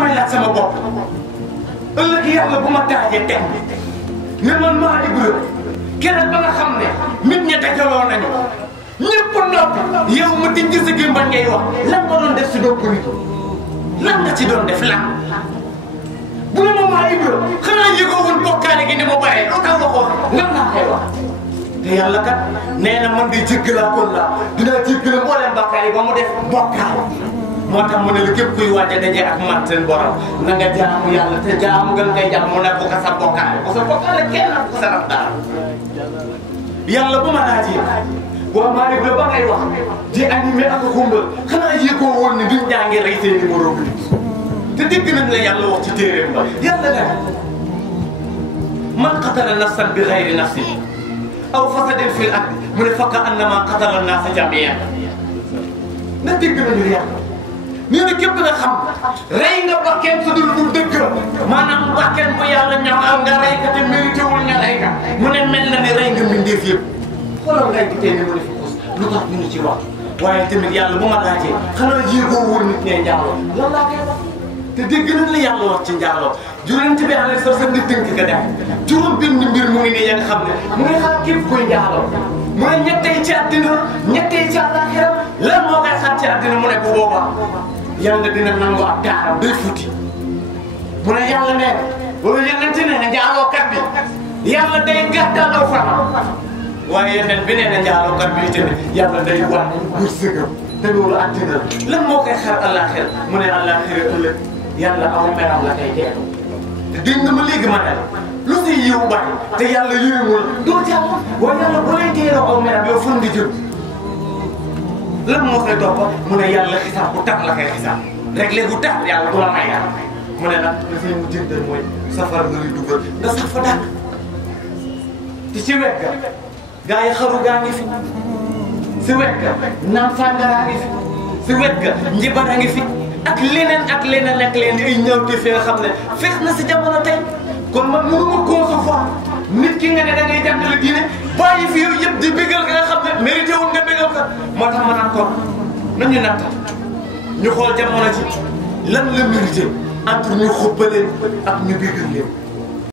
damay laaj sama bopp ëllëg yàlla bu ma taajee teg ne man maa Ibra keroog ba nga xam ne nit ña dajaloo nañu ñëpp noppi yow ma tijji sa gémbañ ngay wax lan nga doon def si dopp nit lan nga ci doon def lan bu ne ma maa Ibra xanaa yëgoo woon bokkaale gi ni ma bare loo tax waxoon lan laa koy wax te yàlla kat nee na man di jéggalaa kon la dinaa jéggale mbooleem bàkkaar yi ba mu def bokkaal moo tax mu ne la képp kuy waaj a daje ak man seen borom na nga jaamu yàlla te jaamu gën ngay jaamu mu ne bu ko sa bokkaale bu sa bokkaale kenn ku sa raf daal yàlla bu ma laajee waaw maa Ibra ba ngay wax di animé ak xumbal xanaa yëgoo woon ni duñ ñaa ngi rey seen numéro bi te dégg nañ la yàlla wax ci téeréem ba yàlla ne man qatala nafsan bi ghayri nafsin aw fasadin fil ardi mu ne fakka annama qatala an-naasa jamii'an na dégg nañu yàlla nee na képp nga xam rey nga bakken su dul bu dëgg maanaam bakken bu yàlla ñamal nga rey ka te mérité wul nga rey ka mu ne mel na ni rey nga mbindeef yëpp xoolal rey gi tey ni mu ne fi xuus lu tax ñu ci wax waaye tamit yàlla bu ma laajee xanaa jéegoo woon nit ñee njaaloo lan laa koy wax te dégg nañ la yàlla wax ci njaaloo Yonent bi alayhi salaam di tënk ka def juróom benn mbir mu ngi nii ya nga xam ne mu ngi xaar képp kuy njaaloo mu ne ñettee ci àddina ñettee ci àllaaxira lan moo koy xaar ci àddina mu ne bu boobaa yàlla dina nangu ab taaram day futi mu ne yàlla nee na wala Yonent nee na njaalookat bi yàlla day gàttal aw fanam waaye yeneen bi nee na njaalookat bi tamit yàlla day wàññi wërsëgam te loolu àddina lan moo koy xaar àllaaxira mu ne àllaaxira ëllëg yàlla aw meram la koy teeru te dégg nga ma léegi ma ne lu si yiw bari te yàlla yërëmul doo jàpp waaye yàlla bu lay teeroo aw meram yow fan nga jëm lan moo koy topp mu ne yàlla xisaab bu tax la koy xisaab rek léegi bu tax yàlla du la may yàlla mu ne nag li fi mu jëndal mooy safara nga lay dugal nga sax fa dàkk te ci wet ga gaa yi xaru gaa ngi fi si wet ga naan sàngaraa ngi fi si wet ga njibara ngi fi ak leneen ak leneen ak leneen ay ñawte fi nga xam ne fees na si jamono tey kon man mënuma concevoir nit ki nga ne da ngay jàngale diine bàyyi fi yow yëpp di bégal nga xam ne mérité wul nga bégal ko moo tax ma naan ko nañu natta ñu xool jamono ci lan la mérité entre ñu xubbaleen ak ñu bégal leen